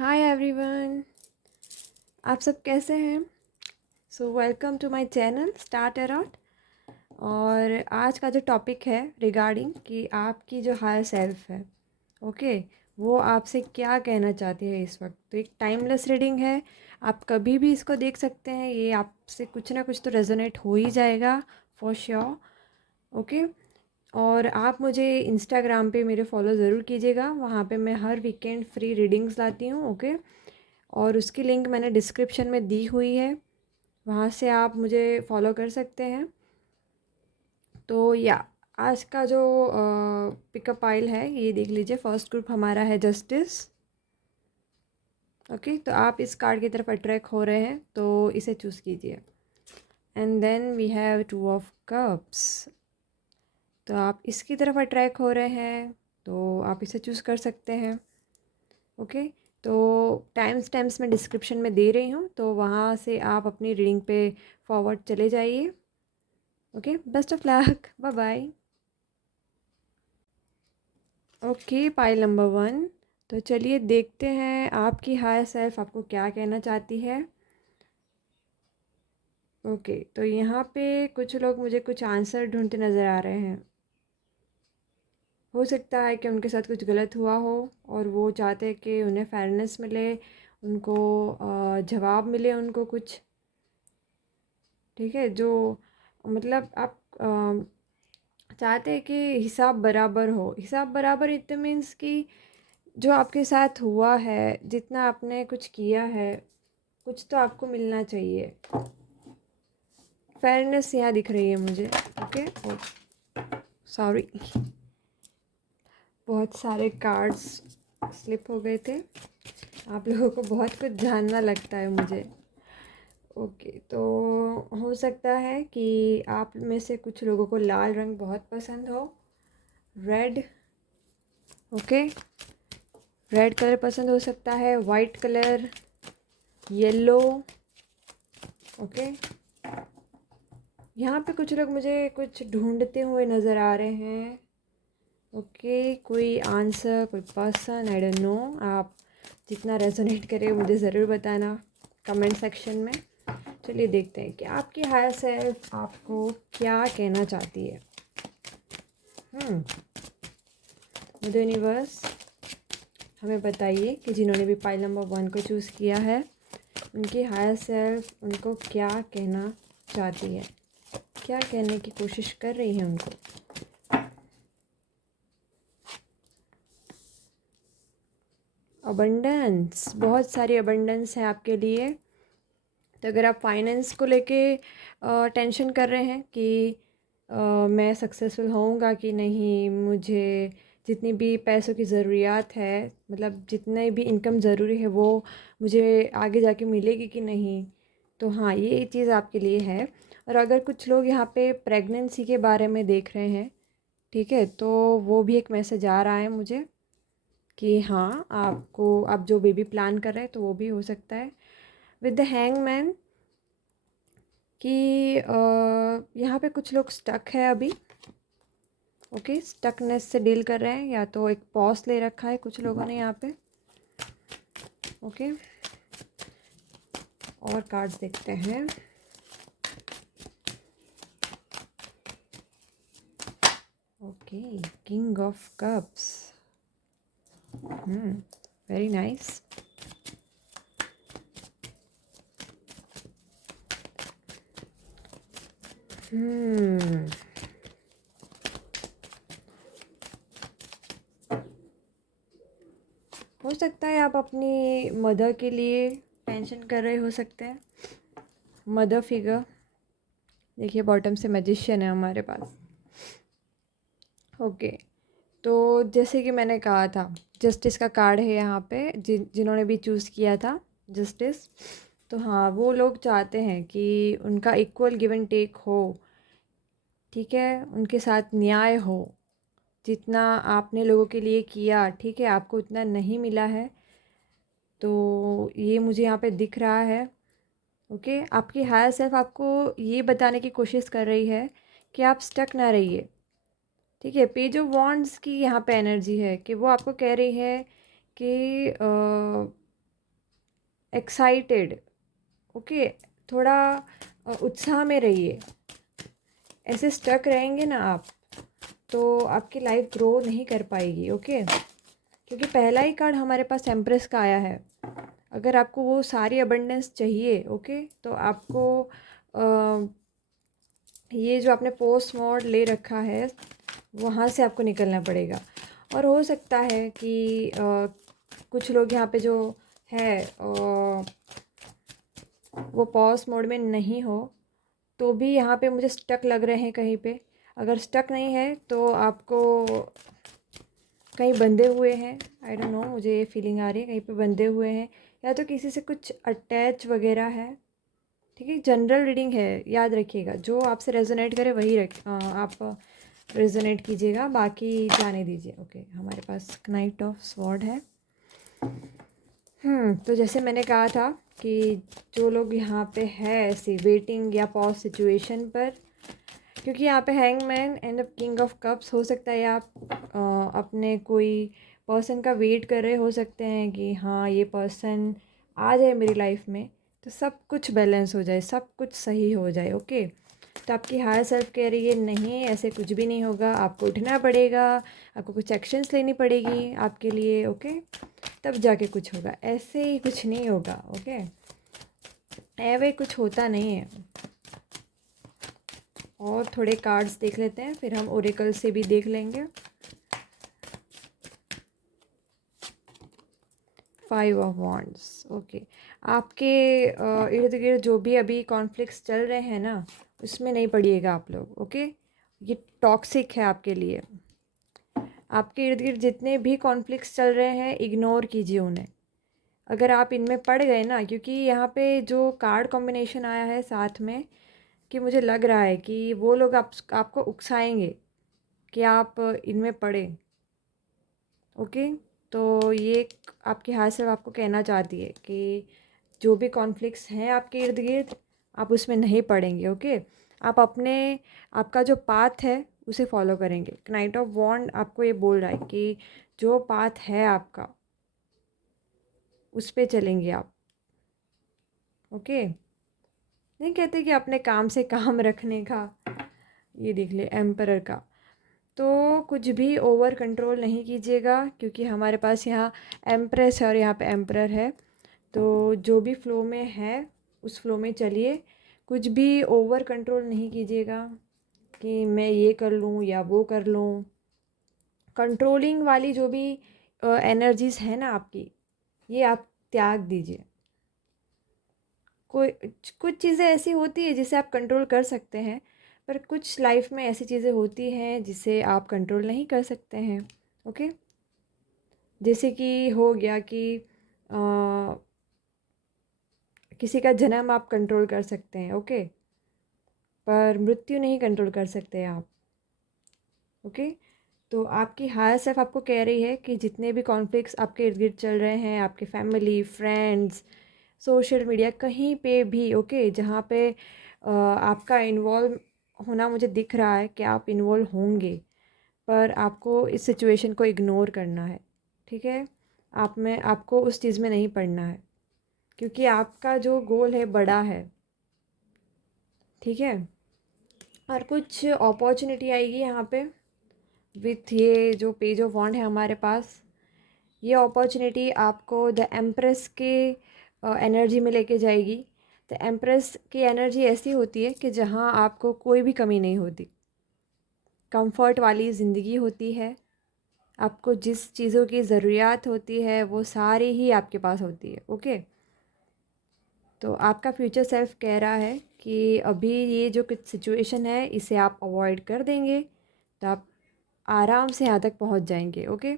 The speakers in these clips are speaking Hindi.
हाय एवरीवन, आप सब कैसे हैं। Welcome to my channel start around. और आज का जो टॉपिक है रिगार्डिंग कि आपकी जो हायर सेल्फ है, ओके, वो आपसे क्या कहना चाहती है इस वक्त। तो एक टाइमलेस रीडिंग है, आप कभी भी इसको देख सकते हैं। ये आपसे कुछ ना कुछ तो रेजोनेट हो ही जाएगा फॉर श्योर। ओके, और आप मुझे इंस्टाग्राम पे मेरे फॉलो ज़रूर कीजिएगा, वहाँ पे मैं हर वीकेंड फ्री रीडिंग्स लाती हूँ। ओके, और उसकी लिंक मैंने डिस्क्रिप्शन में दी हुई है, वहाँ से आप मुझे फॉलो कर सकते हैं। तो या आज का जो पिकअप आइल है ये देख लीजिए। फर्स्ट ग्रुप हमारा है जस्टिस। ओके, तो आप इस कार्ड की तरफ अट्रैक्ट हो रहे हैं तो इसे चूज़ कीजिए। And then we have two of cups, तो आप इसकी तरफ अट्रैक्ट हो रहे हैं तो आप इसे चूज़ कर सकते हैं। ओके, तो टाइम स्टैम्प्स मैं डिस्क्रिप्शन में दे रही हूँ, तो वहाँ से आप अपनी रीडिंग पे फॉरवर्ड चले जाइए। Okay, best of luck, bye bye. Okay, pile number 1। तो चलिए देखते हैं आपकी हायर सेल्फ आपको क्या कहना चाहती है। ओके, तो यहाँ पे कुछ लोग मुझे कुछ आंसर ढूंढते नज़र आ रहे हैं। हो सकता है कि उनके साथ कुछ गलत हुआ हो और वो चाहते हैं कि उन्हें फेयरनेस मिले, उनको जवाब मिले, उनको कुछ। ठीक है, जो मतलब आप चाहते हैं कि हिसाब बराबर हो। हिसाब बराबर इट मीन्स कि जो आपके साथ हुआ है, जितना आपने कुछ किया है, कुछ तो आपको मिलना चाहिए। फेयरनेस यहाँ दिख रही है मुझे। ओके, सॉरी, बहुत सारे कार्ड्स स्लिप हो गए थे। आप लोगों को बहुत कुछ जानना लगता है मुझे। ओके, तो हो सकता है कि आप में से कुछ लोगों को लाल रंग बहुत पसंद हो, रेड। ओके, रेड कलर पसंद हो सकता है, वाइट कलर, येलो। ओके, यहाँ पे कुछ लोग मुझे कुछ ढूंढते हुए नज़र आ रहे हैं। ओके, कोई आंसर, कोई पर्सन, आई डोंट नो। आप जितना रेजोनेट करे मुझे ज़रूर बताना कमेंट सेक्शन में। चलिए देखते हैं कि आपकी हायर सेल्फ आपको क्या कहना चाहती है। मुझे यूनिवर्स हमें बताइए कि जिन्होंने भी पाइल नंबर 1 को चूज़ किया है, उनकी हायर सेल्फ उनको क्या कहना चाहती है, क्या कहने की कोशिश कर रही है उनको। अबंडेंस, बहुत सारी अबंडेंस है आपके लिए। तो अगर आप फाइनेंस को लेके टेंशन कर रहे हैं कि मैं सक्सेसफुल होऊंगा कि नहीं, मुझे जितनी भी पैसों की ज़रूरियात है, मतलब जितने भी इनकम ज़रूरी है वो मुझे आगे जाके मिलेगी कि नहीं, तो हाँ ये चीज़ आपके लिए है। और अगर कुछ लोग यहाँ पे प्रेगनेंसी के बारे में देख रहे हैं, ठीक है, तो वो भी एक मैसेज आ रहा है मुझे कि हाँ आपको, आप जो बेबी प्लान कर रहे हैं तो वो भी हो सकता है। विद द हैंगमैन कि यहाँ पे कुछ लोग स्टक है अभी। ओके, स्टकनेस से डील कर रहे हैं, या तो एक पॉज ले रखा है कुछ लोगों ने यहाँ पे। ओके, और कार्ड्स देखते हैं। Okay, king of cups, very nice. हो सकता है आप अपनी मदर के लिए टेंशन कर रहे हो सकते हैं। मदर फिगर देखिए, बॉटम से मैजिशियन है हमारे पास। ओके, तो जैसे कि मैंने कहा था, जस्टिस का कार्ड है यहाँ पे। जिन्होंने भी चूज़ किया था जस्टिस, तो हाँ वो लोग चाहते हैं कि उनका इक्वल गिव एंड टेक हो। ठीक है, उनके साथ न्याय हो। जितना आपने लोगों के लिए किया, ठीक है, आपको उतना नहीं मिला है, तो ये मुझे यहाँ पे दिख रहा है। ओके, आपकी हायर सेल्फ आपको ये बताने की कोशिश कर रही है कि आप स्टक ना रहिए। ठीक है, पेज ऑफ वॉन्ड्स की यहाँ पे एनर्जी है कि वो आपको कह रही है कि एक्साइटेड, ओके, थोड़ा उत्साह में रहिए। ऐसे स्टक रहेंगे ना आप तो आपकी लाइफ ग्रो नहीं कर पाएगी, ओके। क्योंकि पहला ही कार्ड हमारे पास एम्प्रेस का आया है। अगर आपको वो सारी अबंडेंस चाहिए, ओके, तो आपको ये जो आपने पोस्ट मोड ले रखा है वहाँ से आपको निकलना पड़ेगा। और हो सकता है कि कुछ लोग यहाँ पे जो है वो पॉज मोड में नहीं हो, तो भी यहाँ पे मुझे स्टक लग रहे हैं कहीं पे। अगर स्टक नहीं है तो आपको कहीं बंधे हुए हैं, आई डोंट नो, मुझे ये फीलिंग आ रही है कहीं पे बंधे हुए हैं, या तो किसी से कुछ अटैच वगैरह है। ठीक है, जनरल रीडिंग है, याद रखिएगा, जो आपसे रेजोनेट करे वही आप रेजोनेट कीजिएगा, बाकी जाने दीजिए, ओके। हमारे पास नाइट ऑफ स्वॉर्ड है। तो जैसे मैंने कहा था कि जो लोग यहाँ पे है ऐसी वेटिंग या पॉज सिचुएशन पर, क्योंकि यहाँ पे hangman and king of cups, हो सकता है आप अपने कोई पर्सन का वेट कर रहे हो सकते हैं कि हाँ ये पर्सन आ जाए मेरी लाइफ में तो सब कुछ बैलेंस हो जाए, सब कुछ सही हो जाए, ओके। तो आपकी हायर सेल्फ कह रही है नहीं, ऐसे कुछ भी नहीं होगा, आपको उठना पड़ेगा, आपको कुछ एक्शंस लेनी पड़ेगी आपके लिए, ओके, तब जाके कुछ होगा, ऐसे ही कुछ नहीं होगा, ओके। ऐवे कुछ होता नहीं है। और थोड़े कार्ड्स देख लेते हैं, फिर हम ओरेकल से भी देख लेंगे। 5 ऑफ वॉन्ड्स, ओके। आपके इर्द गिर्द जो भी अभी कॉन्फ्लिक्ट्स चल रहे हैं ना, उसमें नहीं पड़िएगा आप लोग, ओके। ये टॉक्सिक है आपके लिए। आपके इर्द गिर्द जितने भी कॉन्फ्लिक्ट्स चल रहे हैं इग्नोर कीजिए उन्हें। अगर आप इनमें पड़ गए ना, क्योंकि यहाँ पे जो कार्ड कॉम्बिनेशन आया है साथ में, कि मुझे लग रहा है कि वो लोग आपको उकसाएंगे कि आप इनमें पड़े, ओके। तो ये आपकी हाथ से आपको कहना चाहती है कि जो भी कॉन्फ्लिक्ट्स हैं आपके इर्द गिर्द, आप उसमें नहीं पड़ेंगे, ओके। आप अपने आपका जो पाथ है उसे फॉलो करेंगे। नाइट ऑफ वॉन्ड आपको ये बोल रहा है कि जो पाथ है आपका उस पे चलेंगे आप, ओके। नहीं कहते कि अपने काम से काम रखने का, ये देख ले एम्परर का, तो कुछ भी ओवर कंट्रोल नहीं कीजिएगा, क्योंकि हमारे पास यहाँ एम्प्रेस है और यहाँ पे एम्परर है। तो जो भी फ्लो में है उस फ्लो में चलिए, कुछ भी ओवर कंट्रोल नहीं कीजिएगा कि मैं ये कर लूँ या वो कर लूँ। कंट्रोलिंग वाली जो भी एनर्जीज़ है ना आपकी, ये आप त्याग दीजिए। कोई कुछ चीज़ें ऐसी होती है जिसे आप कंट्रोल कर सकते हैं, पर कुछ लाइफ में ऐसी चीज़ें होती हैं जिसे आप कंट्रोल नहीं कर सकते हैं, ओके। जैसे कि हो गया कि किसी का जन्म आप कंट्रोल कर सकते हैं, ओके, पर मृत्यु नहीं कंट्रोल कर सकते आप, ओके। तो आपकी हायर सेल्फ आपको कह रही है कि जितने भी कॉन्फ्लिक्ट्स आपके इर्द गिर्द चल रहे हैं, आपके फैमिली, फ्रेंड्स, सोशल मीडिया, कहीं पे भी, ओके, जहाँ पे आपका इन्वॉल्व होना मुझे दिख रहा है कि आप इन्वॉल्व होंगे, पर आपको इस सिचुएशन को इग्नोर करना है, ठीक है। आपको उस चीज़ में नहीं पड़ना है, क्योंकि आपका जो गोल है बड़ा है, ठीक है। और कुछ अपॉर्चुनिटी आएगी यहाँ पे विथ ये जो पेज ऑफ वॉन्ड है हमारे पास। ये अपॉर्चुनिटी आपको द एम्प्रेस के एनर्जी में लेके जाएगी। द एम्प्रेस की एनर्जी ऐसी होती है कि जहाँ आपको कोई भी कमी नहीं होती, कंफर्ट वाली ज़िंदगी होती है, आपको जिस चीज़ों की ज़रूरियात होती है वो सारी ही आपके पास होती है, ओके। तो आपका फ्यूचर सेल्फ कह रहा है कि अभी ये जो कुछ सिचुएशन है इसे आप अवॉइड कर देंगे तो आप आराम से यहाँ तक पहुँच जाएंगे, ओके।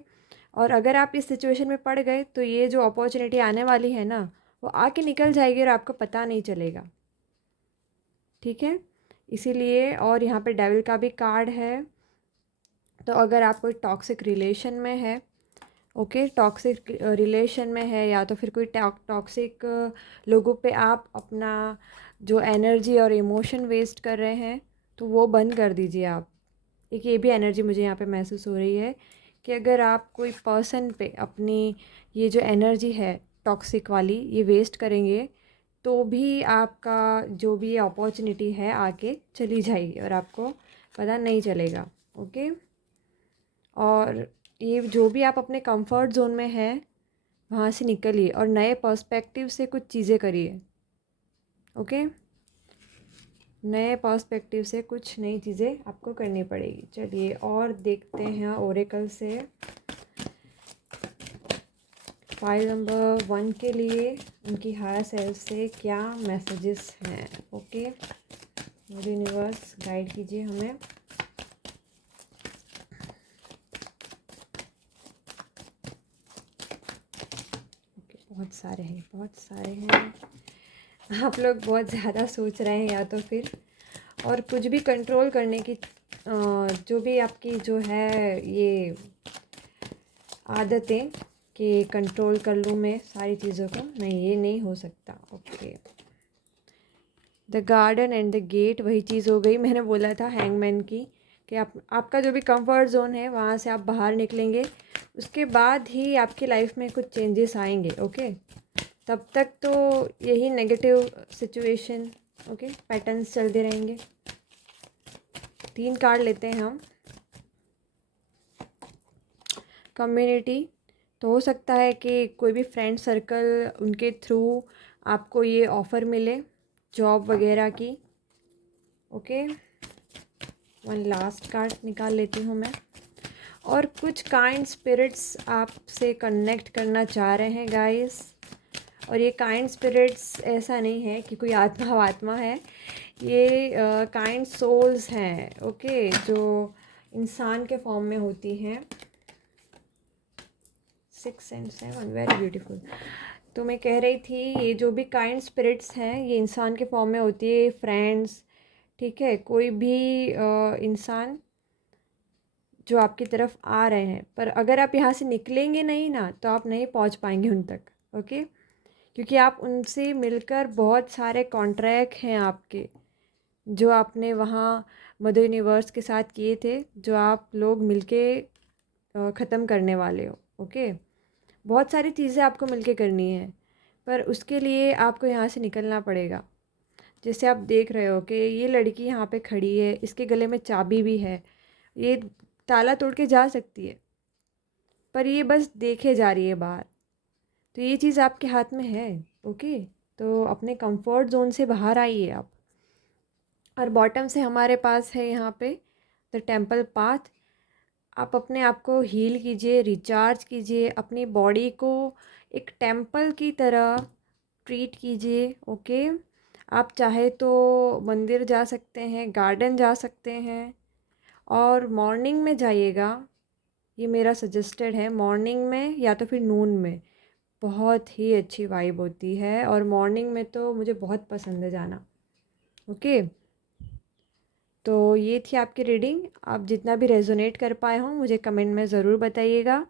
और अगर आप इस सिचुएशन में पड़ गए तो ये जो अपॉर्चुनिटी आने वाली है ना, वो आके निकल जाएगी और आपको पता नहीं चलेगा, ठीक है। इसीलिए, और यहाँ पे डेविल का भी कार्ड है। तो अगर आप कोई टॉक्सिक रिलेशन में है, ओके, टॉक्सिक रिलेशन में है, या तो फिर कोई टॉक्सिक लोगों पे आप अपना जो एनर्जी और इमोशन वेस्ट कर रहे हैं, तो वो बंद कर दीजिए आप। एक ये भी एनर्जी मुझे यहाँ पे महसूस हो रही है कि अगर आप कोई पर्सन पे अपनी ये जो एनर्जी है टॉक्सिक वाली, ये वेस्ट करेंगे तो भी आपका जो भी अपॉर्चुनिटी है आगे चली जाएगी और आपको पता नहीं चलेगा। ओके, और ये जो भी आप अपने कंफर्ट जोन में हैं वहाँ से निकलिए और नए पर्सपेक्टिव से कुछ चीज़ें करिए। ओके, नए पर्सपेक्टिव से कुछ नई चीज़ें आपको करनी पड़ेगी। चलिए और देखते हैं ओरेकल से फाइल नंबर 1 के लिए उनकी हायर सेल्फ से क्या मैसेजेस हैं। ओके, यूनिवर्स गाइड कीजिए हमें। बहुत सारे हैं, बहुत सारे हैं। आप लोग बहुत ज़्यादा सोच रहे हैं या तो फिर, और कुछ भी कंट्रोल करने की जो भी आपकी जो है ये आदतें कि कंट्रोल कर लूँ मैं सारी चीज़ों को, नहीं, ये नहीं हो सकता। Okay, the garden and the gate वही चीज़ हो गई। मैंने बोला था हैंगमैन की कि आपका जो भी कंफर्ट जोन है वहाँ से आप बाहर निकलेंगे, उसके बाद ही आपकी लाइफ में कुछ चेंजेस आएंगे। ओके, तब तक तो यही नेगेटिव सिचुएशन, ओके, पैटर्न्स चलते रहेंगे। 3 कार्ड लेते हैं हम। कम्युनिटी, तो हो सकता है कि कोई भी फ्रेंड सर्कल उनके थ्रू आपको ये ऑफ़र मिले जॉब वगैरह की। ओके, 1 लास्ट कार्ड निकाल लेती हूँ मैं। और कुछ काइंड स्पिरिट्स आपसे कनेक्ट करना चाह रहे हैं गाइस, और ये काइंड स्पिरिट्स ऐसा नहीं है कि कोई आत्मा है, ये काइंड सोल्स हैं। ओके, जो इंसान के फॉर्म में होती हैं। 6 and 7 वेरी ब्यूटीफुल। तो मैं कह रही थी ये जो भी काइंड स्पिरिट्स हैं ये इंसान के फॉर्म में होती है, फ्रेंड्स, ठीक है, कोई भी इंसान जो आपकी तरफ आ रहे हैं, पर अगर आप यहाँ से निकलेंगे नहीं ना तो आप नहीं पहुँच पाएंगे उन तक। ओके, क्योंकि आप उनसे मिलकर बहुत सारे कॉन्ट्रैक्ट हैं आपके जो आपने वहाँ मदर यूनिवर्स के साथ किए थे, जो आप लोग मिलके ख़त्म करने वाले हो। ओके, बहुत सारी चीज़ें आपको मिलके करनी है, पर उसके लिए आपको यहाँ से निकलना पड़ेगा। जैसे आप देख रहे हो कि ये लड़की यहाँ पे खड़ी है, इसके गले में चाबी भी है, ये ताला तोड़ के जा सकती है, पर ये बस देखे जा रही है बाहर। तो ये चीज़ आपके हाथ में है। ओके, तो अपने कंफर्ट जोन से बाहर आइए आप। और बॉटम से हमारे पास है यहाँ पे द टेम्पल पाथ। आप अपने आप को हील कीजिए, रिचार्ज कीजिए, अपनी बॉडी को एक टेम्पल की तरह ट्रीट कीजिए। ओके, आप चाहे तो मंदिर जा सकते हैं, गार्डन जा सकते हैं, और मॉर्निंग में जाइएगा, ये मेरा सजेस्टेड है। मॉर्निंग में या तो फिर नून में बहुत ही अच्छी वाइब होती है, और मॉर्निंग में तो मुझे बहुत पसंद है जाना। ओके, तो ये थी आपकी रीडिंग। आप जितना भी रेजोनेट कर पाए हों मुझे कमेंट में ज़रूर बताइएगा।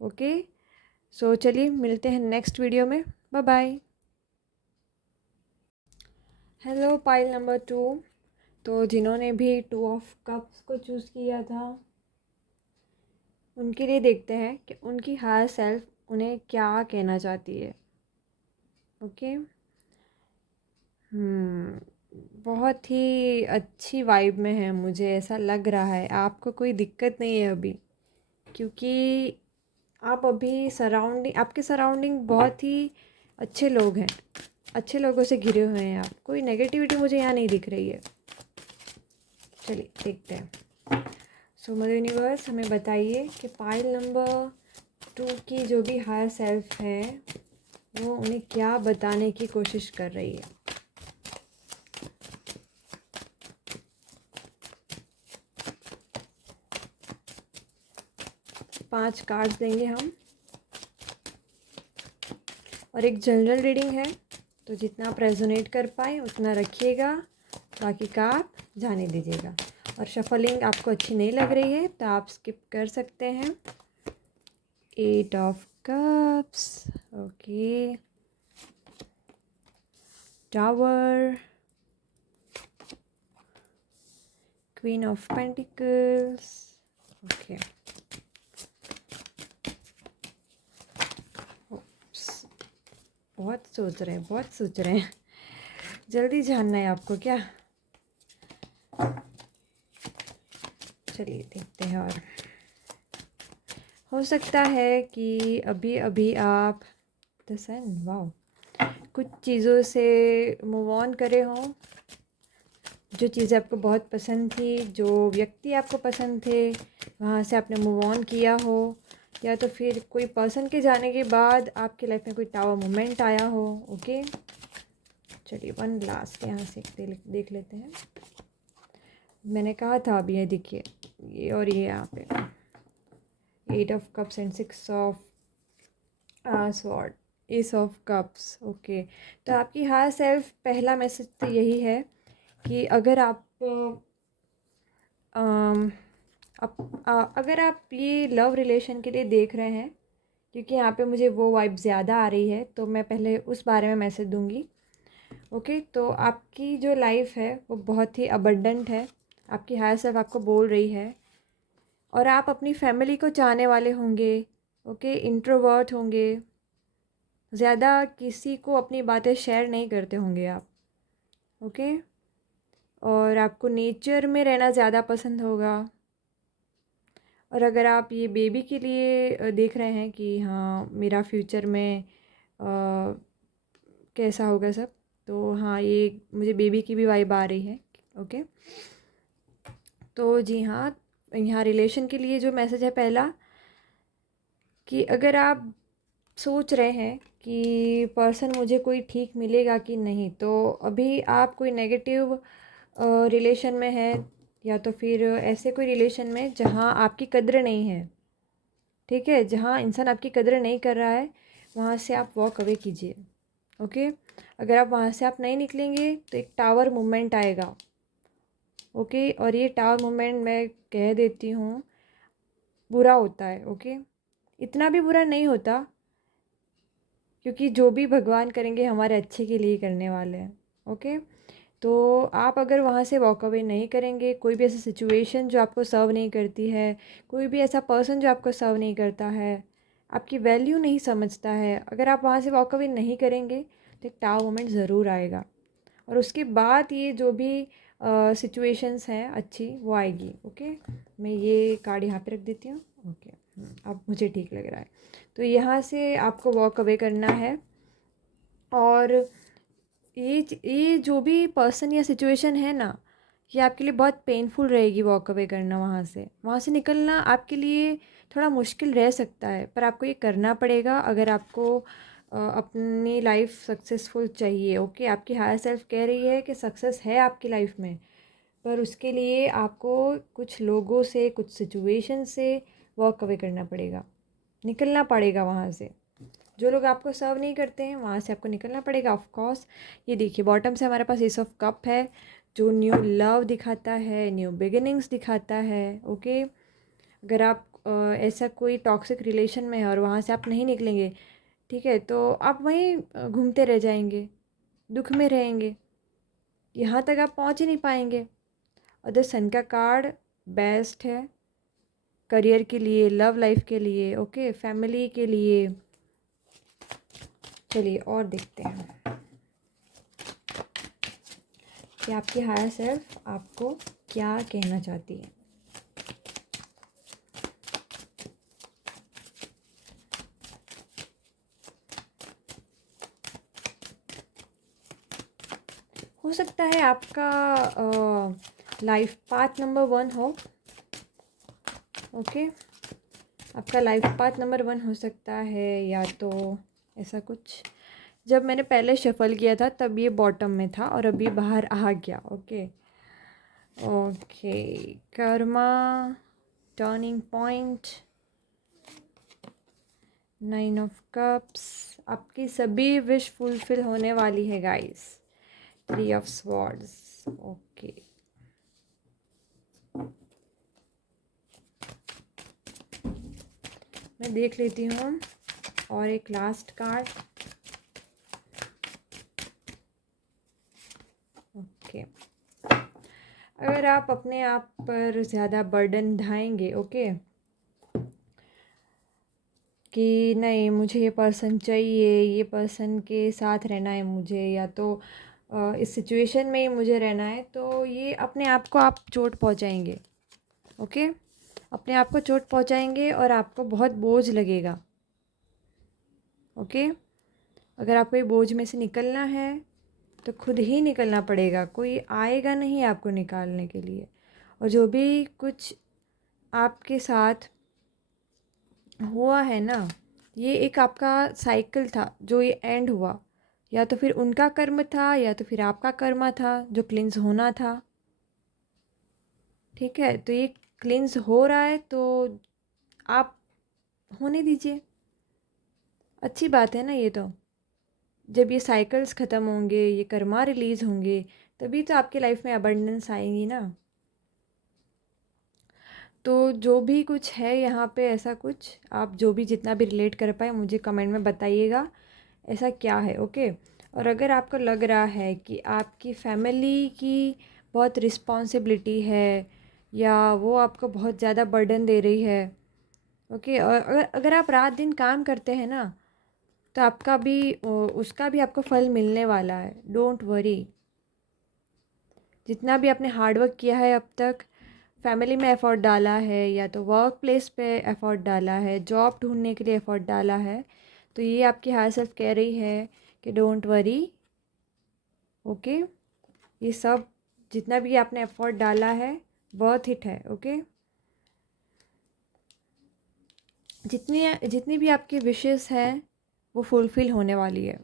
ओके, सो चलिए मिलते हैं नेक्स्ट वीडियो में। Bye bye. Hello pile number 2, तो जिन्होंने भी 2 ऑफ कप्स को चूज़ किया था उनके लिए देखते हैं कि उनकी हायर सेल्फ उन्हें क्या कहना चाहती है। ओके, बहुत ही अच्छी वाइब में है, मुझे ऐसा लग रहा है। आपको कोई दिक्कत नहीं है अभी, क्योंकि आप अभी आपके सराउंडिंग बहुत ही अच्छे लोग हैं, अच्छे लोगों से घिरे हुए हैं आप। कोई नेगेटिविटी मुझे यहाँ नहीं दिख रही है। चलिए देखते हैं। सो मदर यूनिवर्स हमें बताइए कि पाइल नंबर 2 की जो भी हायर सेल्फ है वो उन्हें क्या बताने की कोशिश कर रही है। 5 कार्ड्स देंगे हम, और एक जनरल रीडिंग है, तो जितना आप रेजोनेट कर पाए उतना रखिएगा, बाकी का आप जाने दीजिएगा। और शफलिंग आपको अच्छी नहीं लग रही है तो आप स्किप कर सकते हैं। 8 of cups, okay, tower, queen of pentacles, okay, बहुत सोच रहे हैं, बहुत सोच रहे हैं। जल्दी जानना है आपको क्या? चलिए देखते हैं। और हो सकता है कि अभी अभी आप द सन, वाओ, कुछ चीज़ों से मूव ऑन करे हों। जो चीज़ें आपको बहुत पसंद थी, जो व्यक्ति आपको पसंद थे, वहाँ से आपने मूव ऑन किया हो, या तो फिर कोई पर्सन के जाने के बाद आपकी लाइफ में कोई टावर मोमेंट आया हो। ओके, चलिए वन लास्ट यहाँ से देख लेते हैं। मैंने कहा था अभी, ये देखिए, ये और ये यहाँ पे 8 of cups and 6 of sword, S of cups. Okay, तो आपकी हायर सेल्फ पहला मैसेज तो यही है कि अगर आप अम, अगर आप ये लव रिलेशन के लिए देख रहे हैं, क्योंकि यहाँ पे मुझे वो वाइब ज़्यादा आ रही है, तो मैं पहले उस बारे में मैसेज दूंगी। ओके, तो आपकी जो लाइफ है वो बहुत ही अबंडेंट है, आपकी हायर सेल्फ आपको बोल रही है। और आप अपनी फैमिली को चाहने वाले होंगे। ओके, इंट्रोवर्ट होंगे, ज़्यादा किसी को अपनी बातें शेयर नहीं करते होंगे आप। ओके, और आपको नेचर में रहना ज़्यादा पसंद होगा। और अगर आप ये बेबी के लिए देख रहे हैं कि हाँ मेरा फ्यूचर में कैसा होगा सब, तो हाँ ये मुझे बेबी की भी वाइब आ रही है। ओके, तो जी हाँ, यहाँ रिलेशन के लिए जो मैसेज है पहला, कि अगर आप सोच रहे हैं कि पर्सन मुझे कोई ठीक मिलेगा कि नहीं, तो अभी आप कोई नेगेटिव रिलेशन में है, या तो फिर ऐसे कोई रिलेशन में जहाँ आपकी कद्र नहीं है। ठीक है, जहाँ इंसान आपकी कद्र नहीं कर रहा है, वहाँ से आप वॉक अवे कीजिए। ओके, अगर आप वहाँ से आप नहीं निकलेंगे तो एक टावर मूवमेंट आएगा। ओके, और ये टावर मूवमेंट मैं कह देती हूँ बुरा होता है। ओके, इतना भी बुरा नहीं होता, क्योंकि जो भी भगवान करेंगे हमारे अच्छे के लिए करने वाले हैं। ओके, तो आप अगर वहाँ से वॉक अवे नहीं करेंगे, कोई भी ऐसी सिचुएशन जो आपको सर्व नहीं करती है, कोई भी ऐसा पर्सन जो आपको सर्व नहीं करता है, आपकी वैल्यू नहीं समझता है, अगर आप वहाँ से वॉक अवे नहीं करेंगे तो एक टावर मोमेंट ज़रूर आएगा। और उसके बाद ये जो भी सिचुएशंस हैं अच्छी, वो आएगी। ओके, मैं ये कार्ड यहाँ पे रख देती हूँ। ओके, अब मुझे ठीक लग रहा है। तो यहाँ से आपको वॉक अवे करना है। और ये जो भी पर्सन या सिचुएशन है ना, ये आपके लिए बहुत पेनफुल रहेगी वॉक अवे करना। वहाँ से निकलना आपके लिए थोड़ा मुश्किल रह सकता है, पर आपको ये करना पड़ेगा अगर आपको अपनी लाइफ सक्सेसफुल चाहिए। ओके, आपकी हायर सेल्फ कह रही है कि सक्सेस है आपकी लाइफ में, पर उसके लिए आपको कुछ लोगों से, कुछ सिचुएशन से वॉक अवे करना पड़ेगा, निकलना पड़ेगा वहाँ से। जो लोग आपको सर्व नहीं करते हैं, वहाँ से आपको निकलना पड़ेगा। ऑफ कोर्स, ये देखिए बॉटम से हमारे पास एस ऑफ कप है, जो न्यू लव दिखाता है, न्यू बिगिनिंग्स दिखाता है। ओके, अगर आप ऐसा कोई टॉक्सिक रिलेशन में है और वहाँ से आप नहीं निकलेंगे, ठीक है, तो आप वहीं घूमते रह जाएंगे, दुख में रहेंगे, यहाँ तक आप पहुँच ही नहीं पाएंगे। और द सन का कार्ड बेस्ट है करियर के लिए, लव लाइफ के लिए, ओके, फैमिली के लिए। चलिए और देखते हैं कि आपकी हायर सेल्फ आपको क्या कहना चाहती है। हो सकता है आपका लाइफ पाथ नंबर 1 हो। ओके, आपका लाइफ पाथ नंबर 1 हो सकता है, या तो ऐसा कुछ। जब मैंने पहले शफल किया था तब ये बॉटम में था और अभी बाहर आ गया। Okay okay, Karma, turning point, 9 of cups, आपकी सभी विश फुलफिल होने वाली है गाइस। 3 of swords. ओके, मैं देख लेती हूँ और एक लास्ट कार्ड। ओके, अगर आप अपने आप पर ज़्यादा बर्डन ढाएंगे, ओके, कि नहीं मुझे ये पर्सन चाहिए, ये पर्सन के साथ रहना है मुझे, या तो इस सिचुएशन में ही मुझे रहना है, तो ये अपने आप को आप चोट पहुंचाएंगे। ओके, अपने आप को चोट पहुंचाएंगे और आपको बहुत बोझ लगेगा। ओके, अगर आपको ये बोझ में से निकलना है तो खुद ही निकलना पड़ेगा, कोई आएगा नहीं आपको निकालने के लिए। और जो भी कुछ आपके साथ हुआ है ना, ये एक आपका साइकिल था जो ये एंड हुआ, या तो फिर उनका कर्म था या तो फिर आपका कर्म था जो क्लिंस होना था। ठीक है, तो ये क्लिंस हो रहा है तो आप होने दीजिए, अच्छी बात है ना। ये तो जब ये साइकिल्स ख़त्म होंगे, ये कर्मा रिलीज़ होंगे, तभी तो आपकी लाइफ में अबंडेंस आएंगी ना। तो जो भी कुछ है यहाँ पे, ऐसा कुछ आप जो भी जितना भी रिलेट कर पाए मुझे कमेंट में बताइएगा ऐसा क्या है। ओके, और अगर आपको लग रहा है कि आपकी फैमिली की बहुत रिस्पॉन्सिबिलिटी है या वो आपको बहुत ज़्यादा बर्डन दे रही है, ओके, और अगर आप रात दिन काम करते हैं ना, तो आपका भी उसका भी आपको फल मिलने वाला है। डोंट वरी, जितना भी आपने हार्डवर्क किया है अब तक, फैमिली में एफ़र्ट डाला है या तो वर्क प्लेस पे एफ़र्ट डाला है, जॉब ढूंढने के लिए एफ़र्ट डाला है, तो ये आपकी हायर सेल्फ कह रही है कि डोंट वरी। ओके, ये सब जितना भी आपने एफ़र्ट डाला है वर्थ इट है। ओके, जितनी जितनी भी आपकी विशेस हैं वो फुलफ़िल होने वाली है।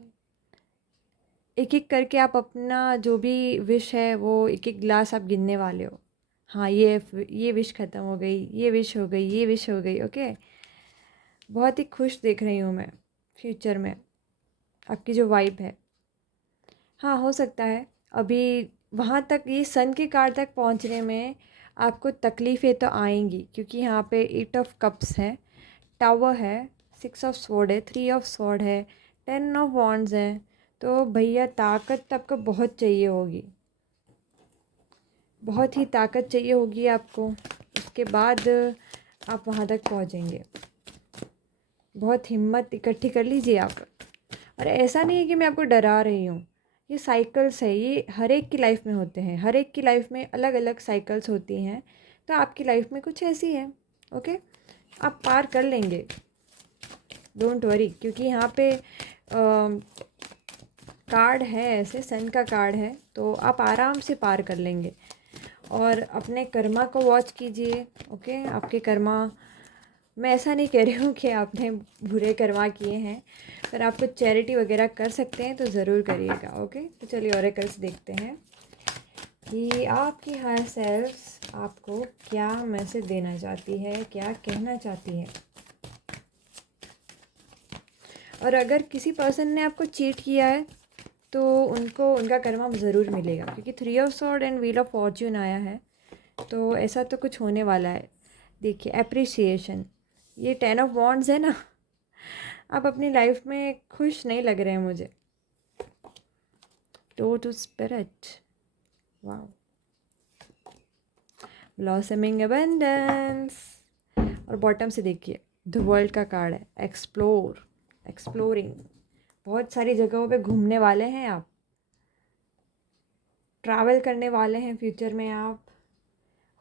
एक एक करके आप अपना जो भी विश है वो एक एक गिलास आप गिनने वाले हो। हाँ, ये विश ख़त्म हो गई, ये विश हो गई, ये विश हो गई। ओके, बहुत ही खुश देख रही हूँ मैं फ्यूचर में आपकी जो वाइब है। हाँ, हो सकता है अभी वहाँ तक, ये सन के कार्ड तक पहुँचने में आपको तकलीफ़ें तो आएंगी, क्योंकि यहाँ पे 8 ऑफ कप्स है, टावर है, 6 ऑफ स्वॉर्ड है, 3 ऑफ स्वॉर्ड है, 10 ऑफ वॉन्ड्स है। तो भैया ताकत तो आपको बहुत चाहिए होगी, बहुत ही ताकत चाहिए होगी आपको, उसके बाद आप वहाँ तक पहुँचेंगे। बहुत हिम्मत इकट्ठी कर लीजिए आप। और ऐसा नहीं है कि मैं आपको डरा रही हूँ, ये साइकिल्स है, ये हर एक की लाइफ में होते हैं, हर एक की लाइफ में अलग अलग साइकिल्स होती हैं। तो आपकी लाइफ में कुछ ऐसी है। ओके, आप पार कर लेंगे, डोंट वरी, क्योंकि यहाँ पे कार्ड है ऐसे, सन का कार्ड है, तो आप आराम से पार कर लेंगे। और अपने कर्मा को वॉच कीजिए। ओके, आपके कर्मा, मैं ऐसा नहीं कह रही हूँ कि आपने बुरे कर्मा किए हैं, पर आप कुछ चैरिटी वगैरह कर सकते हैं तो ज़रूर करिएगा। ओके, तो चलिए ऑरेकल्स देखते हैं कि आपकी हायर सेल्फ आपको क्या मैसेज देना चाहती है, क्या कहना चाहती है। और अगर किसी पर्सन ने आपको चीट किया है तो उनको उनका कर्मा ज़रूर मिलेगा, क्योंकि 3 of sword and wheel of Fortune आया है, तो ऐसा तो कुछ होने वाला है। देखिए, एप्रिसिएशन, ये 10 ऑफ वॉन्ड्स है ना, आप अपनी लाइफ में खुश नहीं लग रहे हैं मुझे। Two spirit, wow, blossoming abundance. और बॉटम से देखिए, द वर्ल्ड का कार्ड है, एक्सप्लोरिंग, बहुत सारी जगहों पे घूमने वाले हैं आप, ट्रैवल करने वाले हैं फ्यूचर में आप।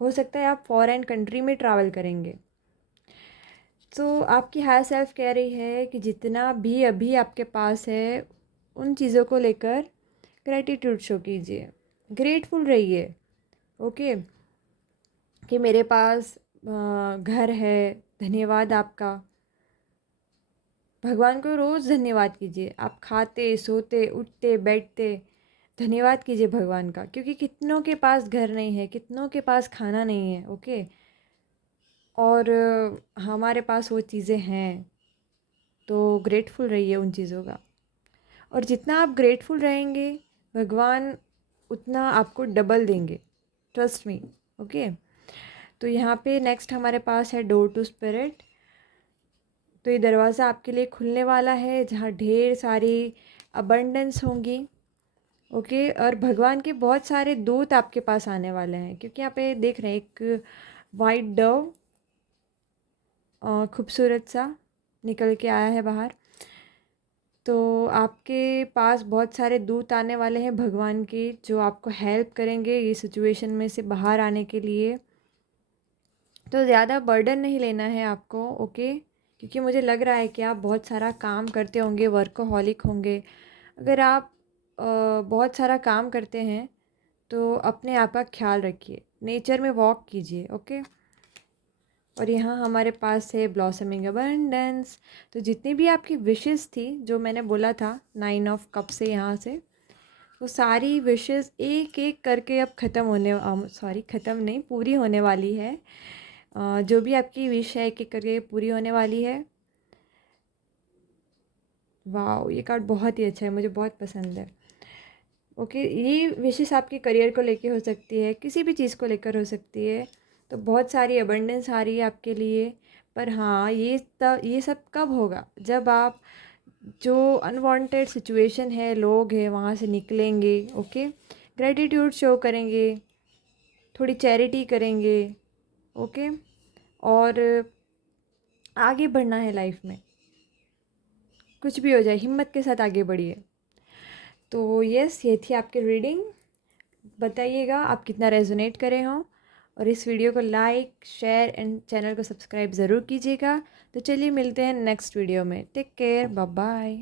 हो सकता है आप फॉरेन कंट्री में ट्रैवल करेंगे। तो आपकी हायर सेल्फ कह रही है कि जितना भी अभी आपके पास है उन चीज़ों को लेकर ग्रैटिट्यूड शो कीजिए, ग्रेटफुल रहिए। ओके, कि मेरे पास घर है, धन्यवाद आपका। भगवान को रोज़ धन्यवाद कीजिए, आप खाते सोते उठते बैठते धन्यवाद कीजिए भगवान का, क्योंकि कितनों के पास घर नहीं है, कितनों के पास खाना नहीं है। ओके, और हमारे पास वो चीज़ें हैं, तो ग्रेटफुल रहिए उन चीज़ों का। और जितना आप ग्रेटफुल रहेंगे भगवान उतना आपको डबल देंगे, ट्रस्ट मी। ओके, तो यहाँ पे नेक्स्ट हमारे पास है डोर टू स्पिरिट। तो ये दरवाज़ा आपके लिए खुलने वाला है जहाँ ढेर सारी अबंडेंस होंगी। ओके, और भगवान के बहुत सारे दूत आपके पास आने वाले हैं, क्योंकि यहाँ पे देख रहे हैं एक वाइट डव, खूबसूरत सा, निकल के आया है बाहर। तो आपके पास बहुत सारे दूत आने वाले हैं भगवान के, जो आपको हेल्प करेंगे ये सिचुएशन में से बाहर आने के लिए। तो ज़्यादा बर्डन नहीं लेना है आपको, ओके। क्योंकि मुझे लग रहा है कि आप बहुत सारा काम करते होंगे, वर्कोहॉलिक होंगे। अगर आप बहुत सारा काम करते हैं तो अपने आप का ख्याल रखिए, नेचर में वॉक कीजिए, ओके। और यहाँ हमारे पास है ब्लॉसमिंग अबंडेंस। तो जितनी भी आपकी विशेस थी, जो मैंने बोला था 9 ऑफ कप से यहाँ से, वो सारी विशेस एक एक करके अब ख़त्म होने, सॉरी ख़त्म नहीं, पूरी होने वाली है। जो भी आपकी विश है एक एक करके पूरी होने वाली है। वाह, ये कार्ड बहुत ही अच्छा है, मुझे बहुत पसंद है। ओके, ये विशेस आपके करियर को लेके हो सकती है, किसी भी चीज़ को लेकर हो सकती है। तो बहुत सारी अबंडेंस आ रही है आपके लिए। पर हाँ, ये सब कब होगा, जब आप जो अनवांटेड सिचुएशन है, लोग हैं, वहाँ से निकलेंगे, ओके। ग्रेटिट्यूड शो करेंगे, थोड़ी चैरिटी करेंगे, ओके। और आगे बढ़ना है लाइफ में, कुछ भी हो जाए हिम्मत के साथ आगे बढ़िए। तो यस, ये थी आपकी रीडिंग। बताइएगा आप कितना रेजोनेट करे हों, और इस वीडियो को लाइक, शेयर एंड चैनल को सब्सक्राइब ज़रूर कीजिएगा। तो चलिए मिलते हैं नेक्स्ट वीडियो में। Take care, bye bye.